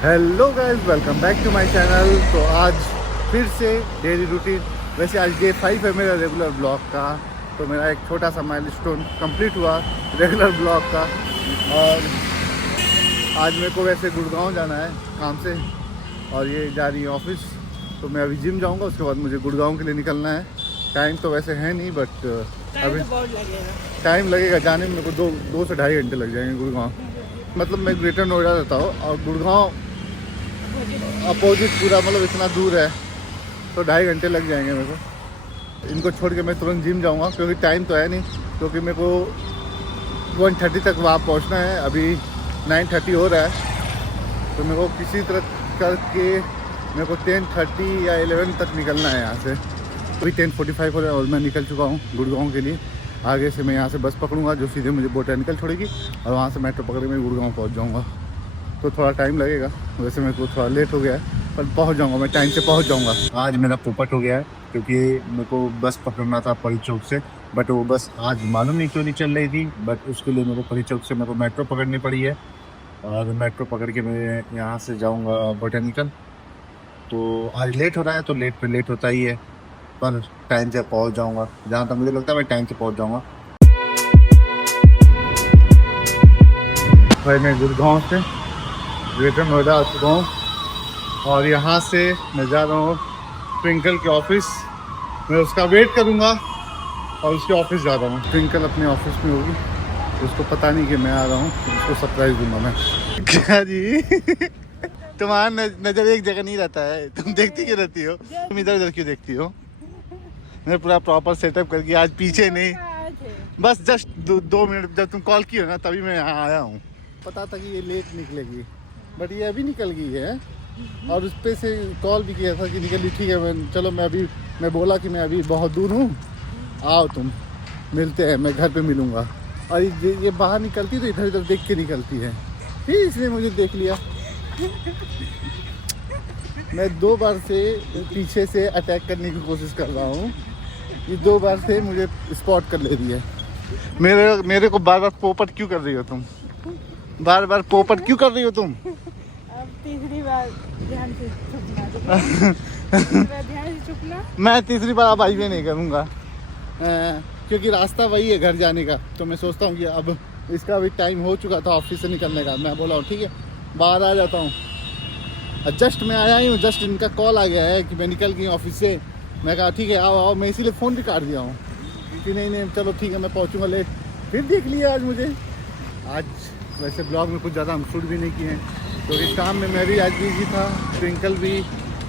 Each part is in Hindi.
Hello guys, welcome back to my channel. तो आज फिर से डेली रूटीन। वैसे आज डे 5 है मेरा रेगुलर ब्लॉग का। तो मेरा एक छोटा सा माइलस्टोन कंप्लीट हुआ रेगुलर ब्लॉग का। और आज मेरे को वैसे गुड़गांव जाना है काम से, और ये जा रही है ऑफिस। तो मैं अभी जिम जाऊंगा, उसके बाद मुझे गुड़गांव के लिए निकलना है। टाइम तो वैसे है नहीं, बट अभी टाइम लगेगा जाने में। मेरे को 2 से ढाई घंटे लग जाएंगे गुड़गांव। मतलब मैं ग्रेटर नोएडा रहता हूँ और गुड़गांव अपोजिट पूरा, मतलब इतना दूर है, तो 2.5 घंटे लग जाएंगे मेरे को। इनको छोड़ के मैं तुरंत जिम जाऊंगा, क्योंकि टाइम तो है नहीं। क्योंकि मेरे को 1:30 तक वहाँ पहुँचना है। अभी 9:30 हो रहा है, तो मेरे को किसी तरह करके मेरे को 10:30 या 11 तक निकलना है यहाँ से। अभी 10:45 हो रहा है और मैं निकल चुका हूँ गुड़गांव के लिए। आगे से मैं यहाँ से बस पकड़ूंगा जो सीधे मुझे बोटैनिकल छोड़ेगी, और वहाँ से मेट्रो पकड़ के मैं गुड़गांव पहुँच जाऊँगा। तो थोड़ा टाइम लगेगा, वैसे मेरे को थोड़ा लेट हो गया है, पर पहुंच जाऊंगा, मैं टाइम से पहुंच जाऊंगा। आज मेरा पोपट हो गया है, क्योंकि मेरे को बस पकड़ना था परी चौक से, बट वो बस आज मालूम नहीं क्यों नहीं चल रही थी। बट उसके लिए मेरे को परी चौक से मेरे को मेट्रो पकड़नी पड़ी है, और मेट्रो पकड़ के मैं यहाँ से जाऊँगा बोटैनिकल। तो आज लेट हो रहा है, तो लेट पे लेट होता ही है, पर टाइम से पहुँच जाऊँगा। जहाँ तक मुझे लगता है मैं टाइम से पहुँच जाऊँगा। भाई मैं गुड़गांव से ग्रेटर नोएडा आ चुका हूँ, और यहाँ से मैं जा रहा हूँ ट्विंकल के ऑफिस। मैं उसका वेट करूँगा और उसके ऑफिस जा रहा हूँ। ट्विंकल अपने ऑफिस में होगी, उसको पता नहीं कि मैं आ रहा हूँ, उसको सरप्राइज दूंगा मैं। क्या जी तुम्हारा नज़र एक जगह नहीं रहता है, तुम देखती क्यों रहती हो? तुम इधर उधर क्यों देखती हो? मैंने पूरा प्रॉपर सेटअप करके आज पीछे नहीं, बस जस्ट 2 मिनट जब तुम कॉल की हो ना, तभी मैं यहाँ आया हूँ। पता था कि ये लेट निकलेगी, बट ये अभी निकल गई है। और उस पर से कॉल भी किया था कि निकल गई। ठीक है, चलो मैं बोला कि मैं अभी बहुत दूर हूँ, आओ तुम मिलते हैं, मैं घर पे मिलूँगा। और ये बाहर निकलती तो इधर उधर देख के निकलती है, फिर इसने मुझे देख लिया। मैं 2 बार से पीछे से अटैक करने की कोशिश कर रहा हूँ, ये 2 बार से मुझे स्पॉट कर ले रही है। मेरे को बार बार पोपट क्यों कर रही हो तुम? बार बार पोपट क्यों कर रही हो तुम? अब तीसरी बार ध्यान से चुपना। मैं तीसरी बार अब हाईवे नहीं करूँगा, क्योंकि रास्ता वही है घर जाने का। तो मैं सोचता हूँ कि अब इसका भी टाइम हो चुका था ऑफिस से निकलने का। मैं बोला हूँ ठीक है बाहर आ जाता हूँ। जस्ट मैं आया ही हूँ, जस्ट इनका कॉल आ गया है कि मैं निकल गई ऑफिस से। मैं कहा ठीक है आओ आओ, मैं इसीलिए फ़ोन भी काट दिया हूँ कि नहीं चलो ठीक है मैं पहुँचूँगा लेट। फिर देख लिया आज मुझे। आज वैसे ब्लॉग में कुछ ज़्यादा हम शूट भी नहीं किए हैं, क्योंकि काम में मैं भी आज बिजी था, ट्विंकल भी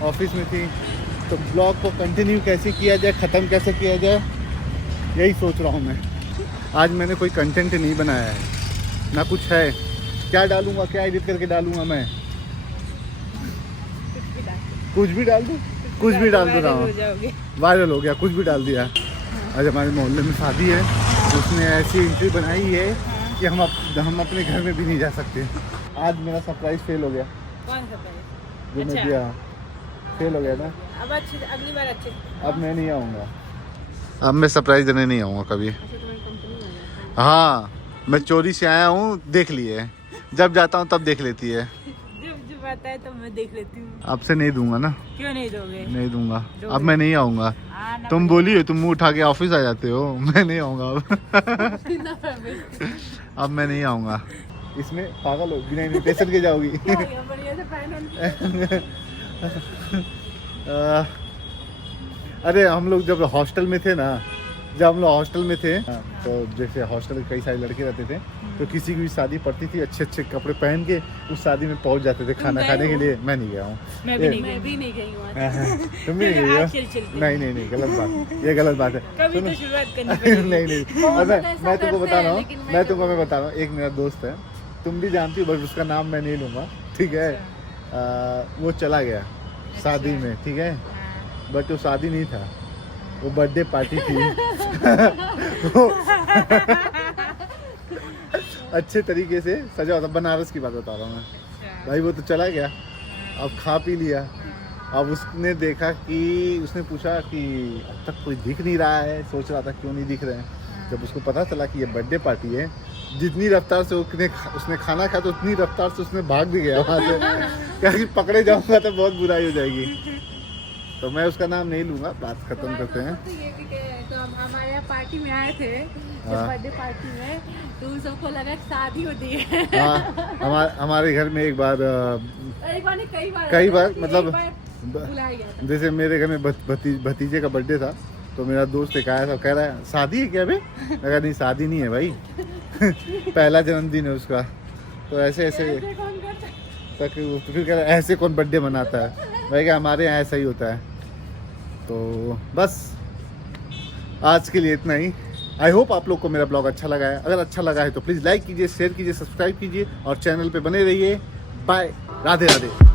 ऑफिस में थी। तो ब्लॉग को कंटिन्यू कैसे किया जाए, ख़त्म कैसे किया जाए, यही सोच रहा हूँ मैं। आज मैंने कोई कंटेंट नहीं बनाया है ना, कुछ है। क्या डालूँगा, क्या एडिट करके डालूँगा मैं? कुछ भी डाल दूँ, कुछ भी डाल दे रहा हूँ, वायरल हो गया, कुछ भी डाल दिया। आज हमारे मोहल्ले में शादी है, उसने ऐसी एंट्री बनाई है कि हम अपने घर में भी नहीं जा सकते। आज मेरा सरप्राइज फेल हो गया। कौन सरप्राइज? जो मैं दिया फेल हो गया ना। अब अच्छे अगली बार अच्छे। अब मैं नहीं आऊँगा, अब मैं सरप्राइज देने नहीं आऊँगा कभी। हाँ मैं चोरी से आया हूँ, देख लिए, जब जाता हूँ तब देख लेती है। जब आता है तो मैं देख लेती हूँ। अब से नहीं दूंगा ना। क्यों नहीं दोगे? नहीं दूंगा, अब मैं नहीं आऊँगा। तुम बोली हो, तुम मुँह उठा के ऑफिस आ जाते हो, मैं नहीं आऊँगा अब। अब मैं नहीं आऊँगा। इसमें पागल हो, बिना इन्विटेशन के जाओगी? अरे हम लोग जब हॉस्टल में थे ना, तो जैसे हॉस्टल में कई सारे लड़के रहते थे, तो किसी की भी शादी पड़ती थी, अच्छे अच्छे कपड़े पहन के उस शादी में पहुंच जाते थे खाना खाने के लिए। मैं नहीं गया हूँ। मैं भी नहीं गई हूँ। तुम भी नहीं गई हो? नहीं गलत बात, ये गलत बात है। कभी तो शुरुआत करनी पड़ेगी। नहीं मैं तुमको बता रहा हूँ, मैं बता रहा हूँ। एक मेरा दोस्त है, तुम भी जानती हो, बट उसका नाम मैं नहीं लूँगा, ठीक है? वो चला गया शादी में, ठीक है? बट वो शादी नहीं था, वो बर्थडे पार्टी थी। अच्छे तरीके से सजा होता। बनारस की बात बता रहा हूँ मैं। भाई वो तो चला गया, अब खा पी लिया। अब उसने देखा कि उसने पूछा कि अब तक कोई दिख नहीं रहा है, सोच रहा था क्यों नहीं दिख रहे हैं। जब उसको पता चला कि ये बर्थडे पार्टी है, जितनी रफ्तार से उसने खाना खाया तो उतनी रफ्तार से उसने भाग भी गया वहाँ से। क्या कि पकड़े जाऊंगा तो बहुत बुराई हो जाएगी। तो मैं उसका नाम नहीं लूंगा, बात खत्म करते हैं। तो ये भी तो हम हमारे यहाँ पार्टी में आए थे, हाँ। बर्थडे पार्टी में, तो उन सबको लगा कि शादी होती है। हाँ, हमारे घर में एक बार एक बार नहीं, कई बार मतलब बुलाया गया था। जैसे मेरे घर में भतीजे का बर्थडे था, तो मेरा दोस्त एक आया था, कह रहा है शादी है क्या बे? मैं कहा नहीं शादी नहीं है भाई। पहला जन्मदिन है उसका। तो ऐसे ऐसे कौन करता है? तक तो फिर कह रहा है ऐसे कौन बर्थडे मनाता है? भाई क्या हमारे यहाँ ऐसा ही होता है। तो बस आज के लिए इतना ही। आई होप आप लोग को मेरा ब्लॉग अच्छा लगा है। अगर अच्छा लगा है तो प्लीज़ लाइक कीजिए, शेयर कीजिए, सब्सक्राइब कीजिए और चैनल पे बने रहिए। बाय, राधे राधे।